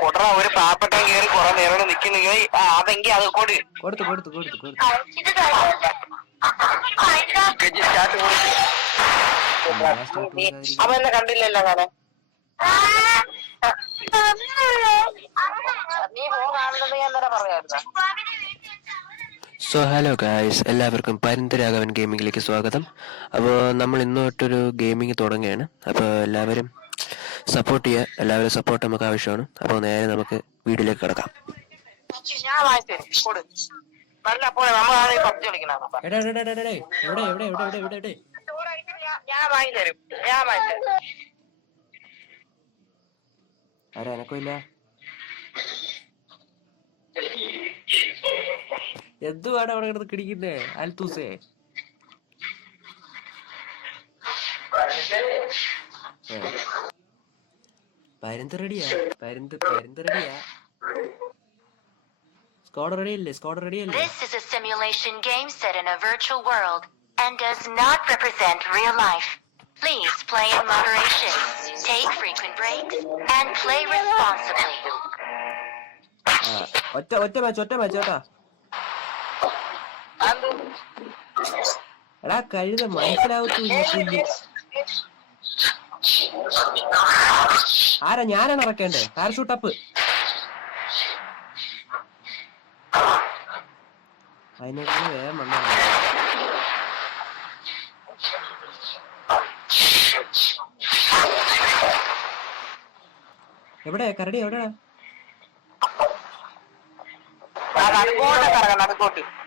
കൊടറ ഒരു പാപ്പട്ടം കയറി കുറെ നേരം നിൽക്കുന്നു. അതെങ്കിൽ അത് കൊടുത്തു അവനെ കണ്ടില്ലല്ലോ അങ്ങനെ. നീ ഫോൺ ഞാൻ തന്നെ പറയായിരുന്നു. സോ ഹലോ ഗായ്സ്, എല്ലാവർക്കും പരന്തരാഘവൻ ഗെയിമിങ്ങിലേക്ക് സ്വാഗതം. അപ്പോൾ നമ്മൾ ഇന്ന് തൊട്ടൊരു ഗെയിമിങ് തുടങ്ങുകയാണ്. അപ്പോൾ എല്ലാവരും സപ്പോർട്ട് ചെയ്യുക. എല്ലാവരും സപ്പോർട്ട് നമുക്ക് ആവശ്യമാണ്. അപ്പോൾ നേരെ നമുക്ക് വീഡിയോയിലേക്ക് കിടക്കാം. എനക്കില്ല എന്തുവാണ് അവിടെ കിടന്ന് കിടിക്കുന്നേ അൽത്തൂസേ? പരുന്ത് റെഡിയാ? സ്ക്വാഡ് റെഡിയല്ലേ? This is a simulation game set in a virtual world and does not represent real life. Please play in moderation, take frequent breaks, and play responsibly. ഒറ്റ മാച്ച് കേട്ടാ. എടാ കഴുത മനസ്സിലാവത്തില്ല. ആരാ? ഞാനാണ് ഇറക്കേണ്ടേ? പാരഷൂട്ടപ്പ്. അതിനേക്കാൾ വേഗം വന്നാ എവിടെ കരടി? എവിടെയാ?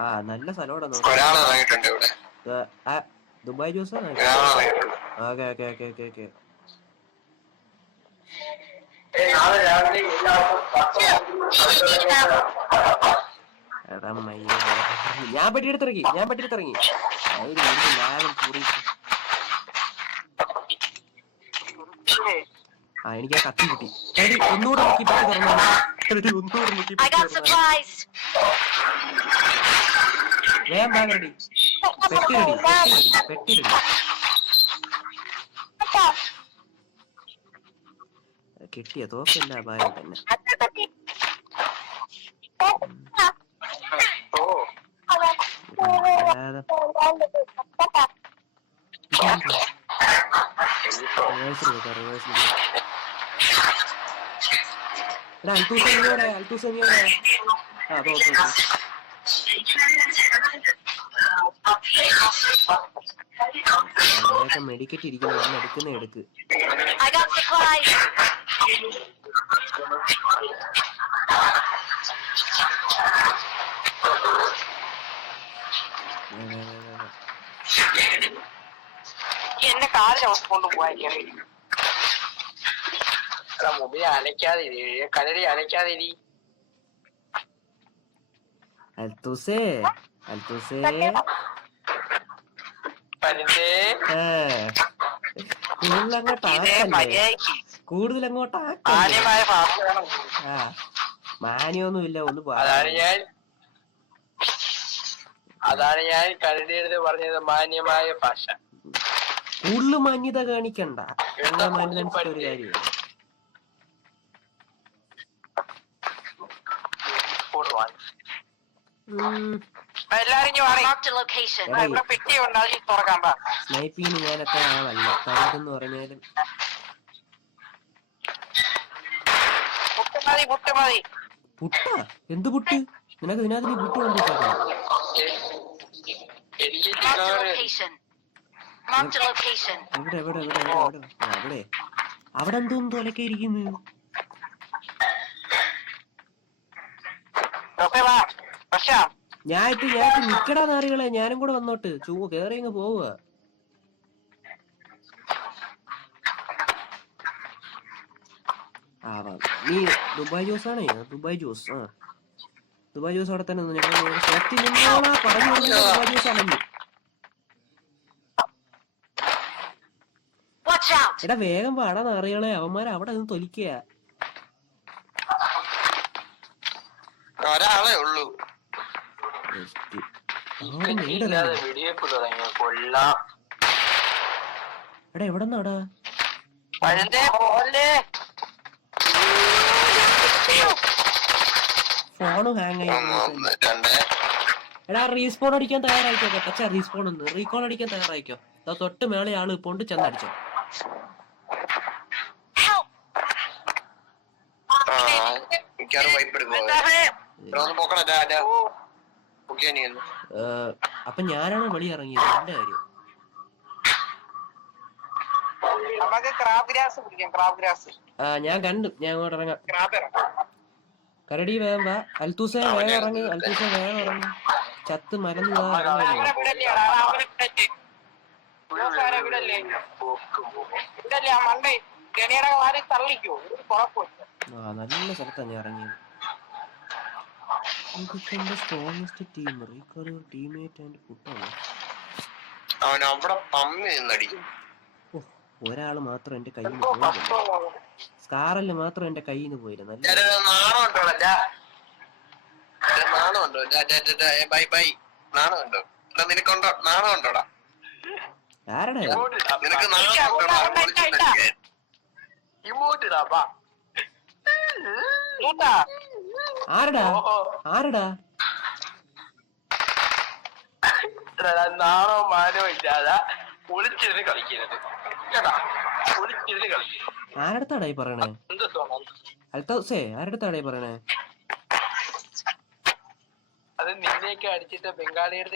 ആ നല്ല സ്ഥലോടാ. Dubai juice. ഞാൻ പെട്ടിയെടുത്തിറങ്ങി. എനിക്ക് ആ കത്തി കിട്ടി. ഒന്നുകൂടെ നോക്കി വേഗം ബാഗ് റെഡി. പെട്ടി റെഡി. കിട്ടിയ തോക്കല്ല ബാഗ് തന്നെ. അൽത്തൂസനിയോടെ മെഡിക്കറ്റ് ഇരിക്കുന്നു. എടുക്കുന്ന എടുക്ക്. എന്നെ കാലിൽ കൊണ്ട് പോവാൻ മൊബൈൽ അനക്കാതെ കലരി അനക്കാതെ. അൽത്തൂസേ കൂടുതലങ്ങോട്ട് മാനിയൊന്നും ഇല്ല. ഒന്ന് അതാണ് ഞാൻ കരടിയെടുത്ത് പറഞ്ഞത്, മാന്യമായ ഭാഷ. കൂടുതൽ മാന്യത കാണിക്കണ്ട. മാന്യത ഒരു കാര്യം. സ്നൈപ്പിങ്ങിന് ഞാൻ എത്ര ആളല്ല. കരുതെന്ന് പറഞ്ഞാലും പുട്ടാ? എന്ത് പുട്ട്? നിനക്ക് ഇതിനകത്ത് പുട്ട് കൊണ്ടിട്ടാ? അവിടെ എന്തോന്ന് തൊലക്കെ ഇരിക്കുന്നു. ഞാൻ നിക്കടാ നാറികളെ. ഞാനും കൂടെ വന്നോട്ട്. കേറി അങ്ങ് പോവുക. നീ ദുബായ് ജ്യൂസ് ആണേ? ദുബായ് ജ്യൂസ് അവിടെ തന്നെ പറഞ്ഞു. ദുബായ് ജ്യൂസ് ആണെങ്കിൽ എടാ വേഗം പാടാ നാറികളെ. അവന്മാരെ അവിടെ നിന്ന് തൊലിക്കുക. ഒരാളേ ഉള്ളൂ. വെടിവെപ്പ് തുടങ്ങിയ കൊള്ളാം. എടാ എവിടെ നിന്നാടാ? ഫോണ് ഹാങ് ആയി. എടാ റീസ്പോൺ അടിക്കാൻ തയ്യാറായിക്കോ. പക്ഷേ റീസ്പോൺ ഒന്ന് റീകോൾ അടിക്കാൻ തയ്യാറായിക്കോ. തൊട്ട് മേളെ ആള് ഇപ്പോണ്ട് ചെന്നടിച്ചോ. അപ്പൊ ഞാനാണ് വെളി ഇറങ്ങിയത്. എന്റെ കാര്യം ഞാൻ കണ്ടു. ഞാൻ അങ്ങോട്ട് ഇറങ്ങാം. കരടി വേഗം വാ. അൽത്തൂസ വേഗം ഇറങ്ങി. അൽത്തൂസ വേഗം ഇറങ്ങി. ചത്ത് മരന്ന് നല്ല സ്ഥലത്താണ് ഞാൻ ഇറങ്ങിയത്. സ്ട്രോങ്സ്റ്റ് ടീം ടീംമേറ്റ് ആൻഡ് ഫുട്ടാണ്. ഒരാള് മാത്രം എന്റെ കയ്യിൽ നിന്ന് പോയില്ല. സ്കാറല് മാത്രം എന്റെ കയ്യിൽ നിന്ന് പോയില്ല. ആരടാ ആരടാ ആരടാ നാണോ മാനോ ഇല്ലാതെ ഒളിച്ചിരുന്ന് കളിക്കരുത് കേട്ടാ. ഒളിച്ചിരുന്ന് കളിക്കരുത്. ആരടുത്താടായി പറയണേ? അൽത്തൗസേ ആരടുത്താടായി പറയണേ? അത് നിന്നെയൊക്കെ അടിച്ചിട്ട് ബംഗാളിയുടെ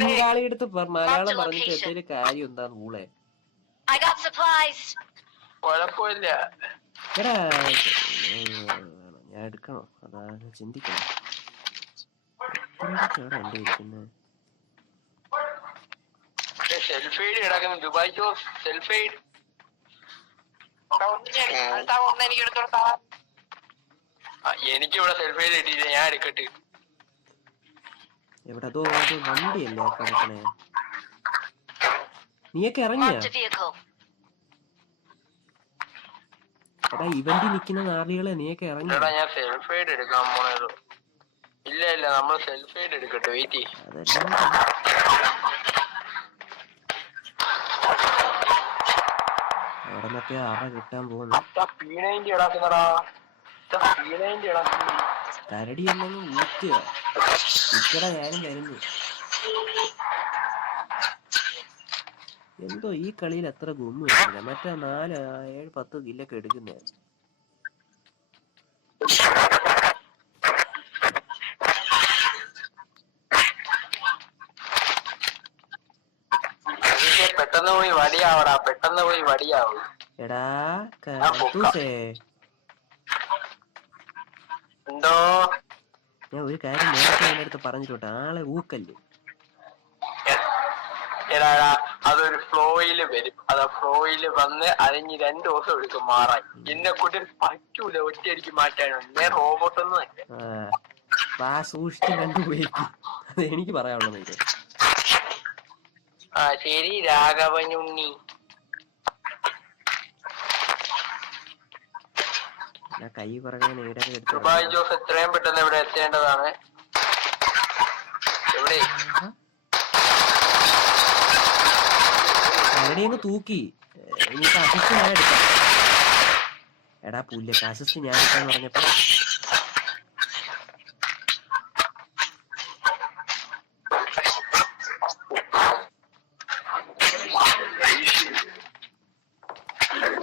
ബംഗാളിയെടുത്ത് മലയാളം പറഞ്ഞിട്ട് എന്തെങ്കിലും കാര്യം എന്താന്ന് ഊളെ? കുഴപ്പമില്ല. എടാ ഞാൻ എടുക്കണോ? അതാ ചിന്തിക്കണം. എന്റെ ഇരിക്കുന്നത് സെൽഫൈഡ് കിടക്കുന്നു. ദുബായ് ജോസ് സെൽഫൈഡ് എനിക്കിവിടെ സെൽഫൈഡ് കിട്ടിയില്ല. ഞാൻ എടുക്കട്ടെ. എവിടെ? അതോ വണ്ടിയല്ലേ കിടക്കണേ? നീയൊക്കെ ഇറങ്ങിയ? എടാ ഇവന്റിൽ നിക്കുന്ന നാറികളെ നീയൊക്കെ ഇറങ്ങിയ? ഞാൻ സെൽഫൈഡ് എടുക്കാൻ പോണേലോ. ഇല്ല ഇല്ല നമ്മൾ സെൽഫൈഡ് എടുക്കട്ടെ. വെയിറ്റ് അവിടെ മറ്റേ അറ കിട്ടാൻ പോകുന്നു. കരടി എന്നൊന്നും ഊറ്റുക. ഇക്കടെ ഞാനും വരുന്നു. എന്തോ ഈ കളിയിൽ എത്ര ഗുമ്മ വരുന്നില്ല. മറ്റേ 4, 7, 10 കില്ലൊക്കെ എടുക്കുന്നേ. പെട്ടെന്ന് പോയി വടിയാവടാ. പെട്ടെന്ന് പോയി വടിയാവും. എടാ കത്തൂസേ എന്തോ ഞാൻ ഒരു കാര്യം നേരത്തെ എന്റെ അടുത്ത് പറഞ്ഞിട്ടോട്ടെ. ആളെ ഊക്കല്ലേ. അതൊരു ഫ്ലോയില് വരും. അത് ഫ്ലോയില് വന്ന് അതിന് 2 ദിവസം എടുക്കും മാറാൻ. എന്നെ കൂട്ടി പറ്റൂല ഒറ്റയടിക്ക് മാറ്റാനുണ്ട്. ഞാൻ റോബോട്ടൊന്നും ആ സൂക്ഷിച്ച് കണ്ടുപോയിരിക്കും. അത് എനിക്ക് പറയാനുള്ളത്. ആ ശരി രാഘവനുണ്ണി. കൈ പറയാൻ ദുബായ് ജോസ് എത്രയും പെട്ടെന്ന് ഇവിടെ എത്തേണ്ടതാണ്. എവിടെ കരടിയങ്ങ് തൂക്കി. ഇനിയിപ്പോ അസിസ്റ്റ് ഞാൻ എടുക്കാം. എടാ പുല്ല അസിസ്റ്റ് ഞാൻ എടുക്കാന്ന് പറഞ്ഞപ്പോ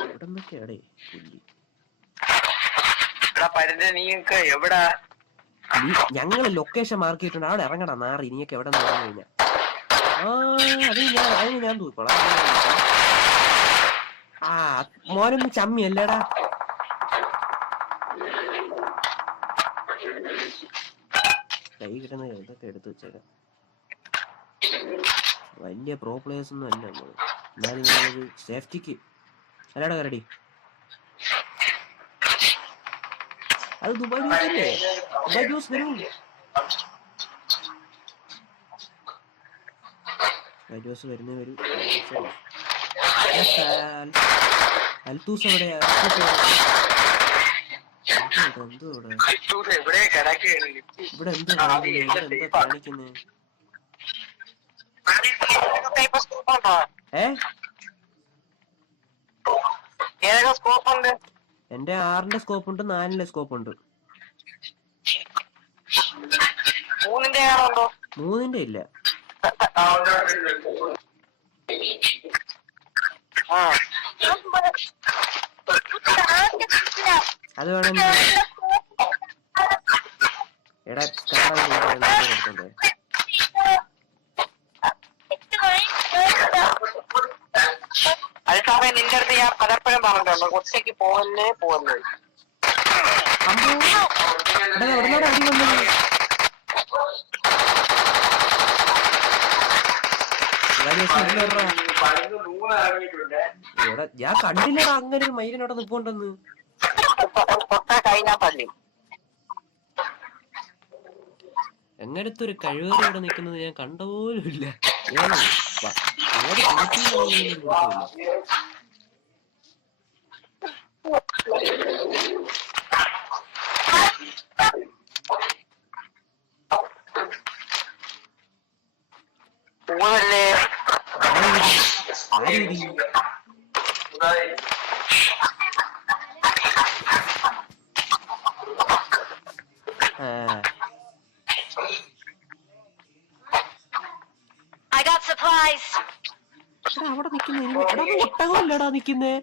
എവിടെന്നൊക്കെയാടേ പുല്ലി. എവിടാ? ഞങ്ങള് ലൊക്കേഷൻ മാർക്ക് ചെയ്തിട്ടുണ്ട്. അവിടെ ഇറങ്ങടാ നാറി. നീയൊക്കെ എവിടെ നിന്ന് പറഞ്ഞു കഴിഞ്ഞാ അതിന് ഞാൻ തൂക്കോളാം. ആ മോനൊന്ന് ചമ്മി അല്ലേടാ. കൈ കിട്ടുന്ന ഇതൊക്കെ എടുത്തു വെച്ചേക്കാം. വലിയ പ്രോ പ്ലേയേഴ്സ് ഒന്നും അല്ല നമ്മള്. എന്നാലും ഞാനൊരു സേഫ്റ്റിക്ക് അല്ലടാ കരടി. അത് ദുബായ് ജ്യൂസ് അല്ലേ? ദുബായ് ജ്യൂസ് വരൂ. ദുബായ് ജ്യൂസ് വരുന്നേ വരൂ. അൽത്തൂസ് എവിടെയാ? എന്തോ എവിടെ കിടക്കുകയാണ് ഇവിടെ എന്താ കാണിക്കുന്നേ? എന്റെ 6ന്റെ സ്കോപ്പ് ഉണ്ട്, 4ന്റെ സ്കോപ്പ് ഉണ്ട്. 3ന്റെ ഇല്ല. അത് വേണം. എടാ കൊടുത്തോണ്ടേ. അൽസാമേ നിന്റെ അടുത്ത് ഞാൻ പലപ്പോഴും പറഞ്ഞിട്ടുണ്ട് കൊച്ചയ്ക്ക് പോവല്ലേ. ഞാൻ കണ്ടില്ലടാ അങ്ങനെ ഒരു മയിലിനോടെ നിൽപ്പുണ്ടെന്ന്. എങ്ങനത്തെ ഒരു കഴിവേറി ഇവിടെ നിൽക്കുന്നത് ഞാൻ കണ്ടുപോലുമില്ല. I got supplies. അവിടെ നിക്കുന്നേ ഒട്ടകമല്ലടാ നിക്കുന്നേ.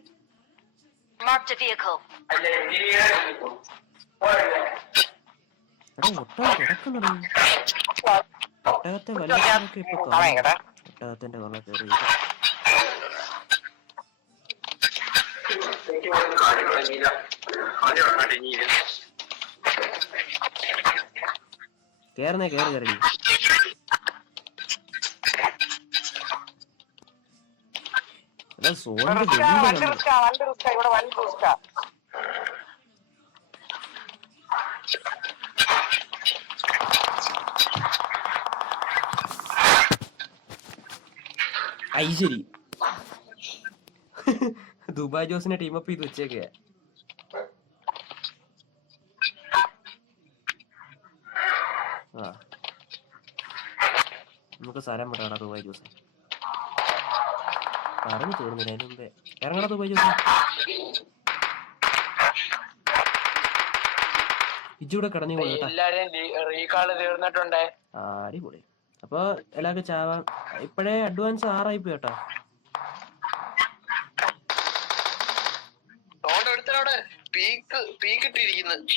Marked a vehicle. ഒട്ടകം കിടക്കുന്നടാ. ഒട്ടകത്തെ വലിയൊക്കെ ഇപ്പൊ കാണാം. ഒട്ടകത്തിന്റെ കൊള്ള കയറി കേറുന്നേ കയറി. ഐശ്വരി ദുബായ് ജോസിനെ ടീമപ്പ് ചെയ്ത് വെച്ചേക്കേ. നമുക്ക് സ്ഥലം വിടാടാ ദുബായ് ജോസ്. പറഞ്ഞു തോന്നുന്നില്ല അതിന് മുമ്പേ ഇറങ്ങണ ദുബായ് ജോസ്. ഇജൂടെ കടന്നു അടിപൊളി. അപ്പൊ എല്ലാവർക്കും ചാവാൻ ഇപ്പഴേ അഡ്വാൻസ് 6 ആയി പോയി കേട്ടോ.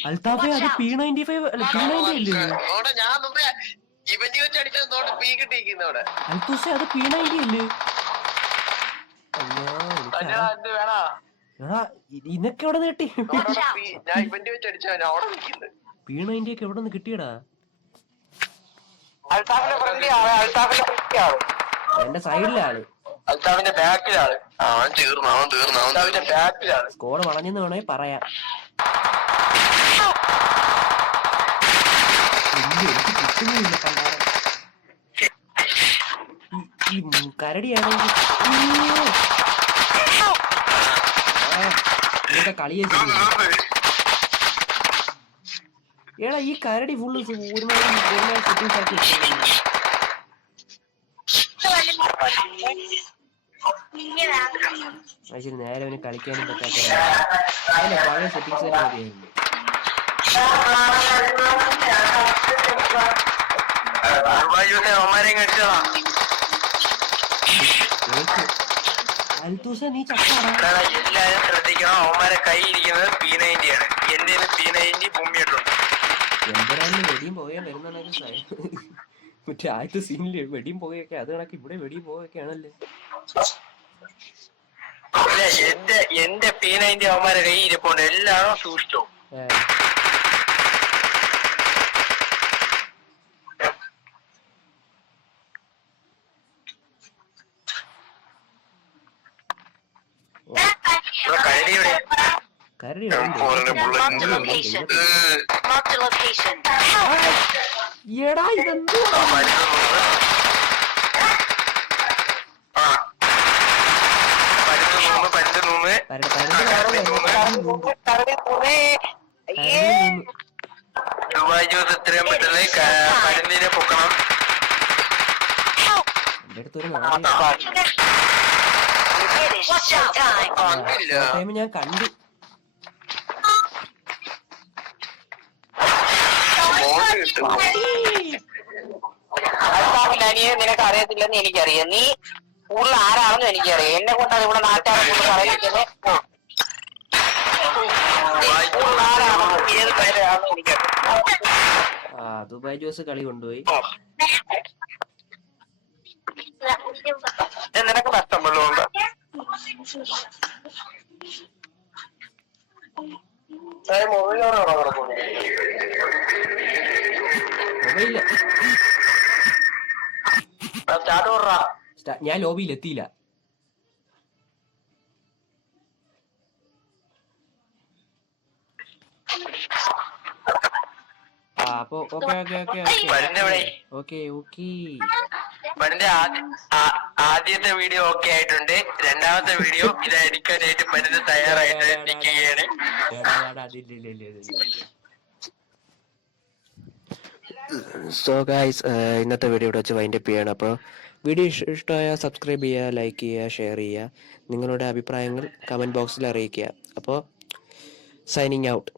അൽത്താഫെ അത് P95 അല്ല P90 അല്ലേ? അൽത്തൂസെ അത് P90 അല്ലേ? എടാ ഇതൊക്കെ എവിടെ നിന്ന് കിട്ടി? P90 ഒക്കെ എവിടെ നിന്ന് കിട്ടിയടാ? എന്റെ സൈഡിലെ ആള്, അൽത്താഫിന്റെ ബാക്കിലാണ്. സ്കോഡ് വളഞ്ഞെന്ന് വേണേ പറയാം. ഈ കരടിയാണെങ്കിൽ കളിയെ ഏടാ ഈ കരടി ഫുള്ള് ഒരുമാതിരി സെറ്റിംഗ്സ് ആക്കി ശരി. നേരെ അവന് കളിക്കാനും പറ്റാത്ത പഴയ സെറ്റിംഗ്സ് തന്നെ മതിയായിരുന്നു. അൽത്തൂസ നീ ചക്കാടാ. എല്ലാരും ശ്രദ്ധിക്കണം, അവന്മാരെ കൈ ഇരിക്കുന്നത് P90 ആണ്. എന്റെ P90 ഭൂമിയായിട്ടുണ്ട്. എന്തിനാണ് വെടിയും പോയാൽ വരുന്ന മറ്റേ ആദ്യത്തെ സീനില് വെടിയും പോയൊക്കെ അത് കണക്ക് ഇവിടെ വെടിയും പോയൊക്കെ ആണല്ലേ. എന്റെ P90 അവന്മാരെ കൈ ഇരിപ്പുണ്ട്. എല്ലാവരും സൂക്ഷിച്ചോ. കരടി എടാ ഇതെന്തോ എൻ്റെ അടുത്തൊരു It is showtime. ടൈം ഞാൻ കണ്ടു. നിനക്ക് അറിയത്തില്ലെന്ന് എനിക്കറിയാം. നീ കൂടുതൽ ആരാണെന്ന് എനിക്കറിയാം. എന്നെ കൊണ്ടാണ് ഇവിടെ നാട്ടുകാരെ കൊണ്ട് പറയിക്കുന്നത്. ഏത് പേരാണെന്ന് എനിക്കറിയാം. ദുബായ് ജോസ് കളി കൊണ്ടുപോയി. നിനക്ക് നഷ്ടമുള്ളതുകൊണ്ട് മൊബൈലില് ഞാൻ ലോബിയിൽ എത്തിയില്ല. അപ്പൊ ആദ്യത്തെ വീഡിയോ ഓക്കെ ആയിട്ടുണ്ട്. രണ്ടാമത്തെ വീഡിയോ ഇതെടുക്കാനായിട്ട് മരുന്ന് തയ്യാറായിട്ട് നിൽക്കുകയാണ്. സോ ഗൈസ്, ഇന്നത്തെ വീഡിയോ ഇവിടെ വെച്ച് വൈൻഡപ്പ് ചെയ്യണം. അപ്പോൾ വീഡിയോ ഇഷ്ടമായാൽ സബ്സ്ക്രൈബ് ചെയ്യുക, ലൈക്ക് ചെയ്യുക, ഷെയർ ചെയ്യുക, നിങ്ങളുടെ അഭിപ്രായങ്ങൾ കമൻറ്റ് ബോക്സിൽ അറിയിക്കുക. അപ്പോൾ സൈനിങ് ഔട്ട്.